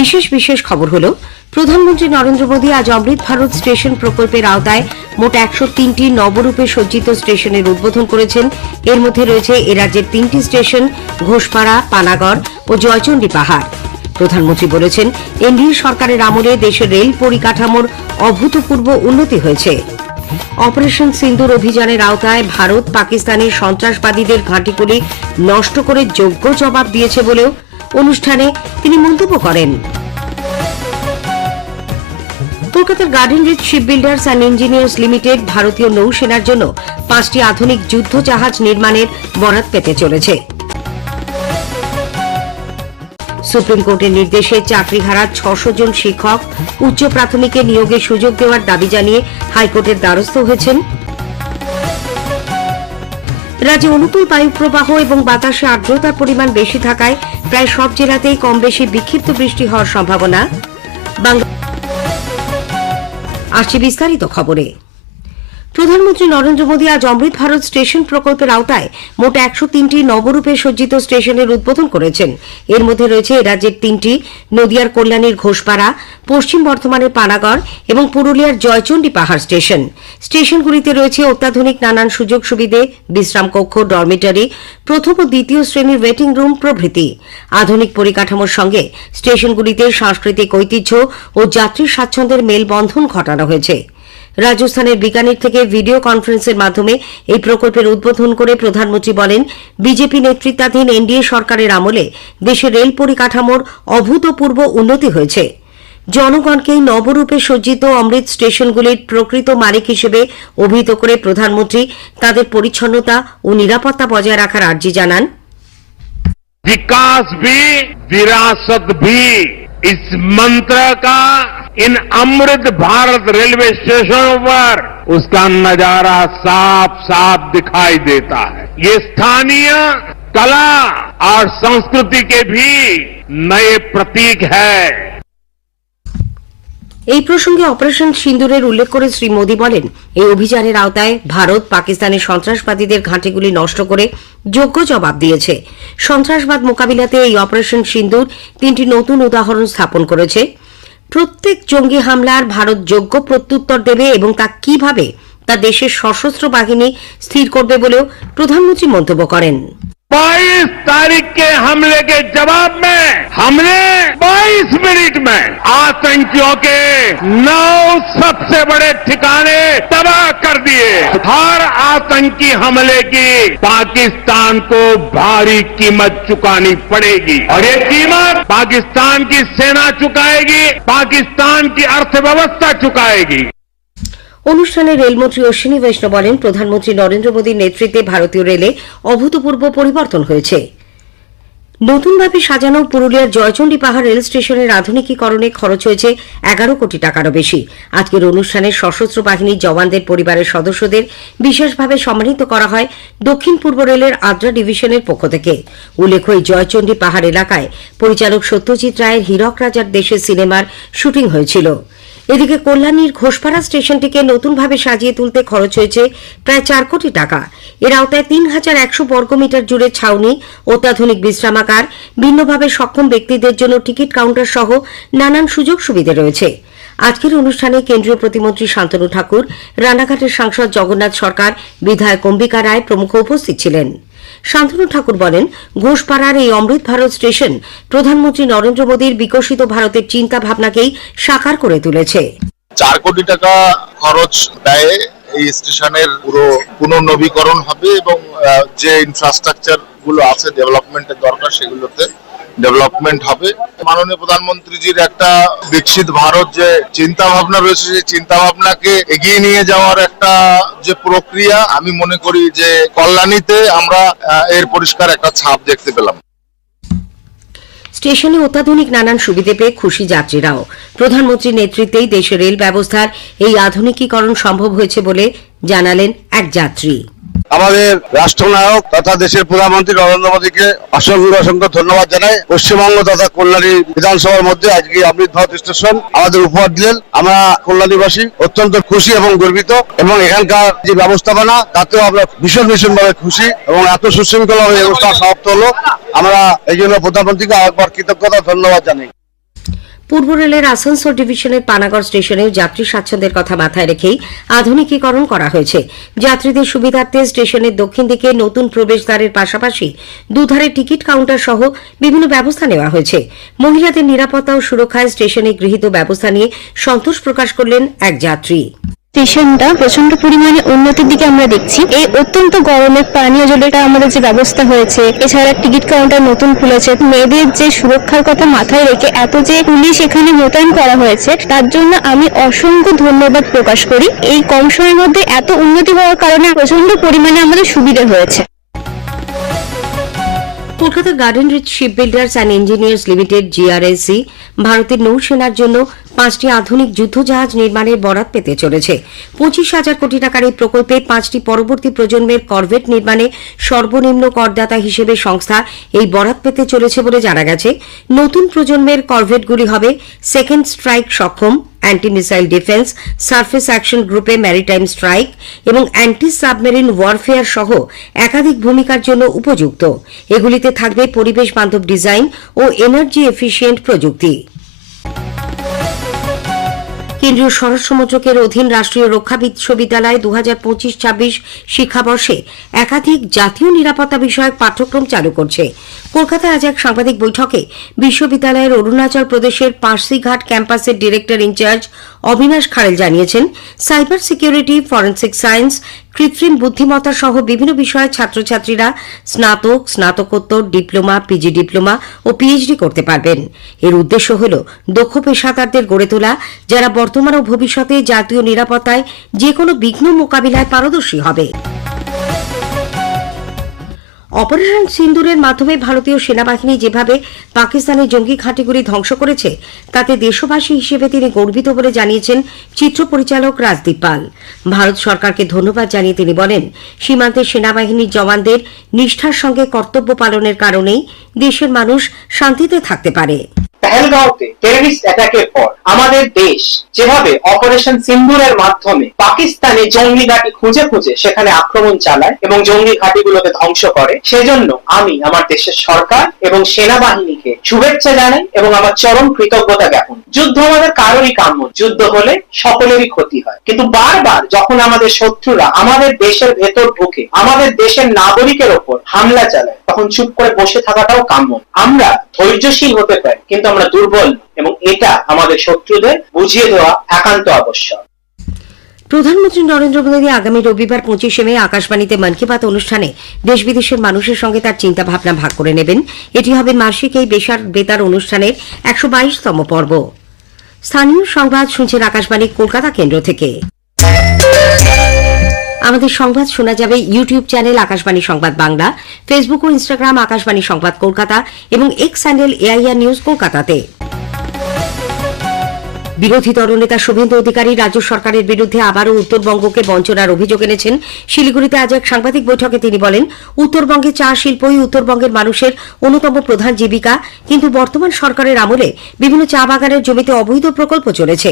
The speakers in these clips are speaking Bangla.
বিশেষ বিশেষ খবর হলো, প্রধানমন্ত্রী নরেন্দ্র মোদী আজ অমৃত ভারত স্টেশন প্রকল্পের আওতায় মোট একশো তিনটি নবরূপে সজ্জিত স্টেশনের উদ্বোধন করেছেন। এর মধ্যে রয়েছে এ রাজ্যের তিনটি স্টেশন, ঘোষপাড়া, পানাগড় ও জয়চণ্ডী পাহাড়। প্রধানমন্ত্রী বলেছেন, এনডিএ সরকারের আমলে দেশের রেল পরিকাঠামোর অভূতপূর্ব উন্নতি হয়েছে। অপারেশন সিন্দুর অভিযানের আওতায় ভারত পাকিস্তানের সন্ত্রাসবাদীদের ঘাঁটিগুলি নষ্ট করে যোগ্য জবাব দিয়েছে বলেও অনুষ্ঠানে তিনি মন্তব্য করেন। কলকাতার garden reach ship builders and engineers limited ভারতীয় নৌসেনার জন্য পাঁচটি আধুনিক যুদ্ধ জাহাজ নির্মাণের বরাত পেতে চলেছে। সুপ্রিম কোর্টের নির্দেশে চাকরি চাকরিহারা ছশো জন শিক্ষক উচ্চ প্রাথমিকে নিয়োগের সুযোগ দেওয়ার দাবি জানিয়ে হাইকোর্টের দ্বারস্থ হয়েছেন রাজ্যে অনুকূল বায়ু প্রবাহ এবং বাতাসে আর্দ্রতার পরিমাণ বেশি থাকায় প্রায় সব জেলাতেই কম বেশি বিক্ষিপ্ত বৃষ্টি হওয়ার সম্ভাবনা। আসছে বিস্তারিত খবরে। প্রধানমন্ত্রী নরেন্দ্র মোদী আজ অমৃত ভারত স্টেশন প্রকল্পের আওতায় মোট একশো তিনটি নবরূপে সজ্জিত স্টেশনের উদ্বোধন করেছেন। এর মধ্যে রয়েছে রাজ্যের তিনটি, নদিয়ার কল্যাণীর ঘোষপাড়া, পশ্চিম বর্ধমানের পানাগড় এবং পুরুলিয়ার জয়চণ্ডী পাহাড় স্টেশন। স্টেশনগুলিতে রয়েছে অত্যাধুনিক নানান সুযোগ সুবিধে বিশ্রাম কক্ষ ডরমিটরি, প্রথম ও দ্বিতীয় শ্রেণির ওয়েটিং রুম প্রভৃতি। আধুনিক পরিকাঠামোর সঙ্গে স্টেশনগুলিতে সাংস্কৃতিক ঐতিহ্য ও যাত্রী স্বাচ্ছন্দ্যের মেলবন্ধন ঘটানো হয়েছে। রাজস্থানের বিকানির থেকে ভিডিও কনফারেন্সের মাধ্যমে এই প্রকল্পের উদ্বোধন করে প্রধানমন্ত্রী বলেন বিজেপি নেতৃত্বাধীন এনডিএ সরকারের আমলে দেশের রেল পরিকাঠামোর অভূতপূর্ব উন্নতি হয়েছে জনগণকে নবরূপে সজ্জিত অমৃত স্টেশনগুলির প্রকৃত মালিক হিসেবে অভিহিত করে প্রধানমন্ত্রী তাদের পরিচ্ছন্নতা ও নিরাপত্তা বজায় রাখার আর্জি জানান विकास भी विरासत भी इस मंत्र का इन अमृत भारत रेलवे स्टेशनों पर उसका नजारा साफ साफ दिखाई देता है ये स्थानीय कला और संस्कृति के भी नए प्रतीक है এই প্রসঙ্গে অপারেশন সিন্দুরের উল্লেখ করে শ্রী মোদী বলেন এই অভিযানের আওতায় ভারত পাকিস্তানের সন্ত্রাসবাদীদের ঘাঁটিগুলি নষ্ট করে যোগ্য জবাব দিয়েছে সন্ত্রাসবাদ মোকাবিলাতে এই অপারেশন সিন্দুর তিনটি নতুন উদাহরণ স্থাপন করেছে প্রত্যেক জঙ্গি হামলার ভারত যোগ্য প্রত্যুত্তর দেবে এবং তা কিভাবে তা দেশের সশস্ত্র বাহিনী স্থির করবে বলেও প্রধানমন্ত্রী মন্তব্য করেন 22 तारीख के हमले के जवाब में हमने 22 मिनट में आतंकियों के नौ सबसे बड़े ठिकाने तबाह कर दिए हर आतंकी हमले की पाकिस्तान को भारी कीमत चुकानी पड़ेगी और ये कीमत पाकिस्तान की सेना चुकाएगी পাকিস্তান কি অর্থব্যবস্থা চুকায়েগি? অনুষ্ঠানে রেলমন্ত্রী অশ্বিনী বৈষ্ণব বলেন, প্রধানমন্ত্রী নরেন্দ্র মোদীর নেতৃত্বে ভারতীয় রেলে অভূতপূর্ব পরিবর্তন হয়েছে। নতুনভাবে সাজানো পুরুলিয়ার জয়চণ্ডী পাহাড় রেল স্টেশনের আধুনিকীকরণে খরচ হয়েছে এগারো কোটি টাকারও বেশি। আজকের অনুষ্ঠানে সশস্ত্র বাহিনীর জওয়ানদের পরিবারের সদস্যদের বিশেষভাবে সম্মানিত করা হয় দক্ষিণ পূর্ব রেলের আদ্রা ডিভিশনের পক্ষ থেকে। উল্লেখ্য, এই জয়চণ্ডী পাহাড় এলাকায় পরিচালক সত্যজিৎ রায়ের হীরক রাজার দেশের সিনেমার শুটিং হয়েছিল। এদিকে কল্যাণীর ঘোষপাড়া স্টেশনটিকে নতুনভাবে সাজিয়ে তুলতে খরচ হয়েছে প্রায় চার কোটি টাকা। এর আওতায় তিন হাজার একশো বর্গমিটার জুড়ে ছাউনি, অত্যাধুনিক বিশ্রামাকার ভিন্নভাবে সক্ষম ব্যক্তিদের জন্য টিকিট কাউন্টার সহ নানান সুযোগ সুবিধে রয়েছে। আজকের অনুষ্ঠানে কেন্দ্রীয় প্রতিমন্ত্রী শান্তনু ঠাকুর রানাঘাটের সাংসদ জগন্নাথ সরকার, বিধায়ক অম্বিকা রায় প্রমুখ উপস্থিত ছিলেন। শান্তনু ঠাকুর বলেন, ঘোষপাড়ার এই অমৃত ভারত স্টেশন প্রধানমন্ত্রী নরেন্দ্র মোদীর বিকশিত ভারতের চিন্তা ভাবনাকেই সাকার করে তুলেছে। চার কোটি টাকা খরচ ব্যয়ে এই স্টেশনের পুরো পুনর্নবীকরণ হবে এবং যে ইনফ্রাস্ট্রাকচারগুলো আছে ডেভেলপমেন্টের দরকার সেগুলোতে ডেভেলপমেন্ট হবে। মাননীয় প্রধানমন্ত্রীজির একটা বিকশিত ভারত যে চিন্তা ভাবনা রয়েছে, সেই চিন্তা ভাবনাকে এগিয়ে নিয়ে যাওয়ার একটা যে প্রক্রিয়া, আমি মনে করি যে কল্যাণীতে আমরা এর পরিষ্কার একটা ছাপ দেখতে পেলাম। স্টেশনে অত্যাধুনিক নানান সুবিধে পেয়ে খুশি যাত্রীরাও। প্রধানমন্ত্রীর নেতৃত্বেই দেশের রেল ব্যবস্থার এই আধুনিকীকরণ সম্ভব হয়েছে বলে জানালেন এক যাত্রী। আমাদের রাষ্ট্রনায়ক তথা দেশের প্রধানমন্ত্রী নরেন্দ্র মোদীকে অসংখ্য অসংখ্য ধন্যবাদ জানাই। পশ্চিমবঙ্গ তথা কল্যাণী বিধানসভার মধ্যে আজকে অমৃত ভারত স্টেশন আমাদের উপহার দিলেন। আমরা কল্যাণীবাসী, অত্যন্ত খুশি এবং গর্বিত এবং এখানকার যে ব্যবস্থাপনা, তাতেও আমরা ভীষণ ভীষণ ভাবে খুশি এবং এত সুশৃঙ্খল ব্যবস্থা সমাপ্ত হলো। আমরা এই জন্য প্রধানমন্ত্রীকে আরেকবার কৃতজ্ঞতা, ধন্যবাদ জানাই। পূর্ব রেলের আসানসোল ডিভিশনের পানাগড় স্টেশনেও যাত্রী স্বাচ্ছন্দ্যের কথা মাথায় রেখেই আধুনিকীকরণ করা হয়েছে। যাত্রীদের সুবিধার্থে স্টেশনের দক্ষিণ দিকে নতুন প্রবেশদ্বারের পাশাপাশি দুধারে টিকিট কাউন্টার সহ বিভিন্ন ব্যবস্থা নেওয়া হয়েছে। মহিলাদের নিরাপত্তা ও সুরক্ষায় স্টেশনে গৃহীত ব্যবস্থা নিয়ে সন্তোষ প্রকাশ করলেন এক যাত্রী। স্টেশনটা প্রচণ্ড পরিমাণে উন্নতির দিকে আমরা দেখছি। এই অত্যন্ত গরমে পানীয় জলের আমাদের যে ব্যবস্থা হয়েছে, এছাড়া টিকিট কাউন্টার নতুন খুলেছে, মেয়েদের যে সুরক্ষার কথা মাথায় রেখে এত যে পুলিশ এখানে মোতায়েন করা হয়েছে, তার জন্য আমি অসংখ্য ধন্যবাদ প্রকাশ করি। এই কম সময়ের মধ্যে এত উন্নতি হওয়ার কারণে প্রচণ্ড পরিমাণে আমাদের সুবিধা হয়েছে। Kolkata garden reach ship builders and engineers limited GRSE ভারতের নৌসেনার জন্য পাঁচটি আধুনিক যুদ্ধজাহাজ নির্মাণের বরাত পেতে চলেছে। পঁচিশ হাজার কোটি টাকার এই প্রকল্পে পাঁচটি পরবর্তী প্রজন্মের করভেট নির্মাণে সর্বনিম্ন করদাতা হিসেবে সংস্থা এই বরাত পেতে চলেছে বলে জানা গেছে। নতুন প্রজন্মের করভেটগুলি হবে সেকেন্ড স্ট্রাইক সক্ষম anti missile defence surface action গ্রুপে ম্যারিটাইম স্ট্রাইক এবং অ্যান্টি সাবমেরিন ওয়ারফেয়ার সহ একাধিক ভূমিকার জন্য উপযুক্ত। এগুলিতে থাকবে পরিবেশ বান্ধব ডিজাইন ও এনার্জি এফিসিয়েন্ট প্রযুক্তি। কেন্দ্রীয় স্বরাষ্ট্র মন্ত্রকের অধীন রাষ্ট্রীয় রক্ষা বিশ্ববিদ্যালয়ে দু হাজার পঁচিশ ছাব্বিশ শিক্ষাবর্ষে একাধিক জাতীয় নিরাপত্তা বিষয়ক পাঠ্যক্রম চালু করছে। কলকাতায় আজ এক সাংবাদিক বৈঠকে বিশ্ববিদ্যালয়ের অরুণাচল প্রদেশের পার্সিঘাট ক্যাম্পাসের ডিরেক্টর ইনচার্জ অবিনাশ খাড়েল জানিয়েছেন, সাইবার সিকিউরিটি, ফরেন্সিক সায়েন্স, কৃত্রিম বুদ্ধিমত্তা সহ বিভিন্ন বিষয়ে ছাত্রছাত্রীরা স্নাতক, স্নাতকোত্তর, ডিপ্লোমা, পিজি ডিপ্লোমা ও পিএইচডি করতে পারবেন। এর উদ্দেশ্য হল দক্ষ পেশাদারদের গড়ে তোলা, যারা বর্তমান ও ভবিষ্যতে জাতীয় নিরাপত্তায় যে কোনো বিঘ্ন মোকাবিলায় পারদর্শী হবে। অপারেশন সিন্দুরের মাধ্যমে ভারতীয় সেনাবাহিনী যেভাবে পাকিস্তানের জঙ্গি ঘাঁটিগুলি ধ্বংস করেছে, তাতে দেশবাসী হিসেবে তিনি গর্বিত বলে জানিয়েছেন চিত্র পরিচালক রাজদীপ পাল। ভারত সরকারকে ধন্যবাদ জানিয়ে তিনি বলেন সীমান্তে সেনাবাহিনীর জওয়ানদের নিষ্ঠার সঙ্গে কর্তব্য পালনের কারণেই দেশের মানুষ শান্তিতে থাকতে পারে। পেহেলগাঁওতে টেররিস্ট অ্যাটাকের পর আমাদের দেশ যেভাবে অপারেশন সিন্দুরের মাধ্যমে পাকিস্তানে জঙ্গি ঘাঁটি খুঁজে খুঁজে সেখানে আক্রমণ চালায় এবং জঙ্গি ঘাঁটিগুলোকে ধ্বংস করে, সেজন্য আমি আমার দেশের সরকার এবং সেনাবাহিনীকে শুভেচ্ছা জানাই এবং আমার চরম কৃতজ্ঞতা জ্ঞাপন। যুদ্ধ আমাদের কারোরই কাম্য যুদ্ধ হলে সকলেরই ক্ষতি হয়। কিন্তু বারবার যখন আমাদের শত্রুরা আমাদের দেশের ভেতর ঢুকে, আমাদের দেশের নাগরিকের ওপর হামলা চালায়, তখন চুপ করে বসে থাকাটাও কাম্য আমরা ধৈর্যশীল হতে পারি, কিন্তু আমরা দুর্বল এবং এটা আমাদের শত্রুদের বুঝিয়ে দেওয়া একান্ত আবশ্যক। প্রধানমন্ত্রী নরেন্দ্র মোদী আগামী রবিবার পঁচিশে মে আকাশবাণীতে মন কি বাত অনুষ্ঠানে দেশ বিদেশের মানুষের সঙ্গে তার চিন্তা ভাবনা ভাগ করে নেবেন। এটি হবে মাসিক এই বেসার বেতার অনুষ্ঠানের একশো বাইশতম পর্ব। স্থানীয় সংবাদ শুনছেন আকাশবাণী কলকাতা কেন্দ্র থেকে। আমাদের সংবাদ শোনা যাবে ইউটিউব চ্যানেল আকাশবাণী সংবাদ বাংলা ফেসবুক ও ইনস্টাগ্রাম আকাশবাণী সংবাদ কলকাতা এবং এক্স স্যান্ডেল এআইআর নিউজ কলকাতাতে। বিরোধী দলনেতা শুভেন্দু অধিকারী রাজ্য সরকারের বিরুদ্ধে আবারও উত্তরবঙ্গকে বঞ্চনার অভিযোগ এনেছেন। শিলিগুড়িতে আজ এক সাংবাদিক বৈঠকে তিনি বলেন, উত্তরবঙ্গে চা শিল্পই উত্তরবঙ্গের মানুষের অন্যতম প্রধান জীবিকা, কিন্তু বর্তমান সরকারের আমলে বিভিন্ন চা বাগানের জমিতে অবৈধ প্রকল্প চলেছে।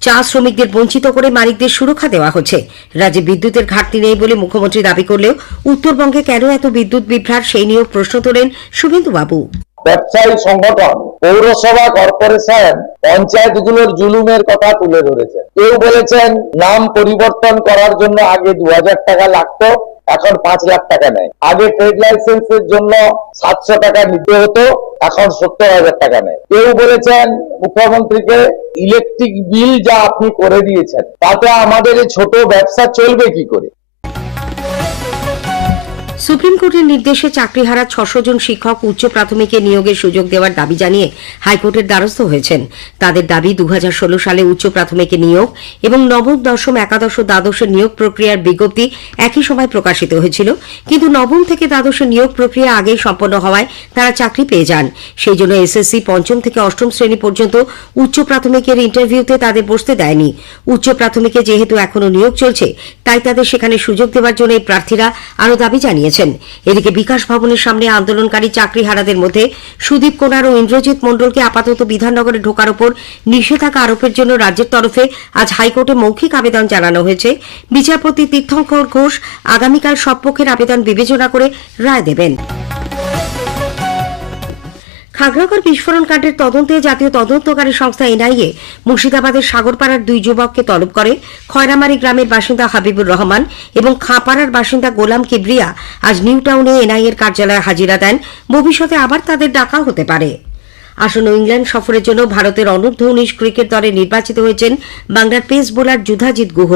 চা শ্রমিকদের বঞ্চিত করে মালিকদের সুরক্ষা দেওয়া হচ্ছে। রাজ্যে বিদ্যুতের ঘাটতি নেই বলে মুখ্যমন্ত্রী দাবি করলেও উত্তরবঙ্গে কেন এত বিদ্যুৎ বিভ্রাট সেই নিয়েও প্রশ্ন তোলেন শুভেন্দু বাবু ব্যবসায়ী সংগঠন, পৌরসভা কর্পোরেশন, পঞ্চায়েতগুলোর জুলুমের কথা তুলে ধরেছেন কেউ বলেছেন, নাম পরিবর্তন করার জন্য আগে দু হাজার টাকা লাগতো এখন পাঁচ লাখ টাকা নেয়। আগে ট্রেড লাইসেন্সের জন্য সাতশো টাকা নিতে হতো, এখন সত্তর হাজার টাকা নেয়। কেউ বলেছেন মুখ্যমন্ত্রীকে ইলেকট্রিক বিল যা আপনি করে দিয়েছেন, তাতে আমাদের ছোট ব্যবসা চলবে কি করে? সুপ্রিম কোর্টের নির্দেশে চাকরিহারা ছশো জন শিক্ষক উচ্চ প্রাথমিকে নিয়োগের সুযোগ দেওয়ার দাবি জানিয়ে হাইকোর্টের দ্বারস্থ হয়েছেন। তাদের দাবি দু হাজার ষোলো সালে উচ্চ প্রাথমিকে নিয়োগ এবং নবম, দশম, একাদশ ও দ্বাদশের নিয়োগ প্রক্রিয়ার বিজ্ঞপ্তি একই সময় প্রকাশিত হয়েছিল। কিন্তু নবম থেকে দ্বাদশের নিয়োগ প্রক্রিয়া আগেই সম্পন্ন হওয়ায় তারা চাকরি পেয়ে যান। সেই জন্য এসএসসি পঞ্চম থেকে অষ্টম শ্রেণি পর্যন্ত উচ্চ প্রাথমিকের ইন্টারভিউতে তাদের বসতে দেয়নি। উচ্চ প্রাথমিকে যেহেতু এখনও নিয়োগ চলছে, তাই তাদের সেখানে সুযোগ দেওয়ার জন্য এই প্রার্থীরা আরও দাবি জানিয়েছেন। এদিকে বিকাশ ভবনের সামনে আন্দোলনকারী চাকরিহারাদের মধ্যে সুদীপ কোনার ও ইন্দ্রজিৎ মণ্ডলকে আপাতত বিধাননগরে ঢোকার ওপর নিষেধাজ্ঞা আরোপের জন্য রাজ্যের তরফে আজ হাইকোর্টে মৌখিক আবেদন জানানো হয়েছে। বিচারপতি তীর্থঙ্কর ঘোষ আগামীকাল সব পক্ষের আবেদন বিবেচনা করে রায় দেবেন। খাগড়াগড় বিস্ফোরণ কাণ্ডের তদন্তে জাতীয় তদন্তকারী সংস্থা এনআইএ মুর্শিদাবাদের সাগরপাড়ার দুই যুবককে তলব করে। খয়রামারি গ্রামের বাসিন্দা হাবিবুর রহমান এবং খাঁপাড়ার বাসিন্দা গোলাম কিবরিয়া আজ নিউ টাউনে এনআইএর কার্যালয়ে হাজিরা দেন। ভবিষ্যতে আবার তাদের ডাকা হতে পারে। আসন্ন ইংল্যান্ড সফরের জন্য ভারতের অনূর্ধ্ব উনিশ ক্রিকেট দলে নির্বাচিত হয়েছেন বাংলার পেস বোলার যুধাজিৎ গুহ।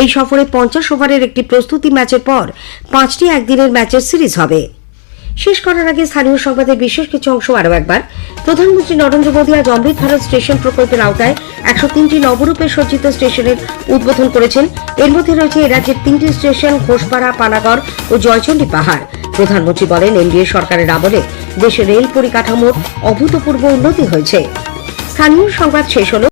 এই সফরে পঞ্চাশ ওভারের একটি প্রস্তুতি ম্যাচের পর পাঁচটি একদিনের ম্যাচের সিরিজ হবে। শেষ করার আগে স্থানীয় সংবাদের বিশেষ কিছু অংশ আরও একবার। প্রধানমন্ত্রী নরেন্দ্র মোদী আজ অমৃত ভারত স্টেশন প্রকল্পের আওতায় একশো তিনটি নবরূপে সজ্জিত স্টেশনের উদ্বোধন করেছেন। এর মধ্যে রয়েছে রাজ্যের তিনটি স্টেশন, ঘোষপাড়া, পানাগড় ও জয়চণ্ডী পাহাড়। প্রধানমন্ত্রী বলেন, এনডিএ সরকারের আমলে দেশে রেল পরিকাঠামোর অভূতপূর্ব উন্নতি হয়েছে। স্থানীয় সংবাদ শেষ হল।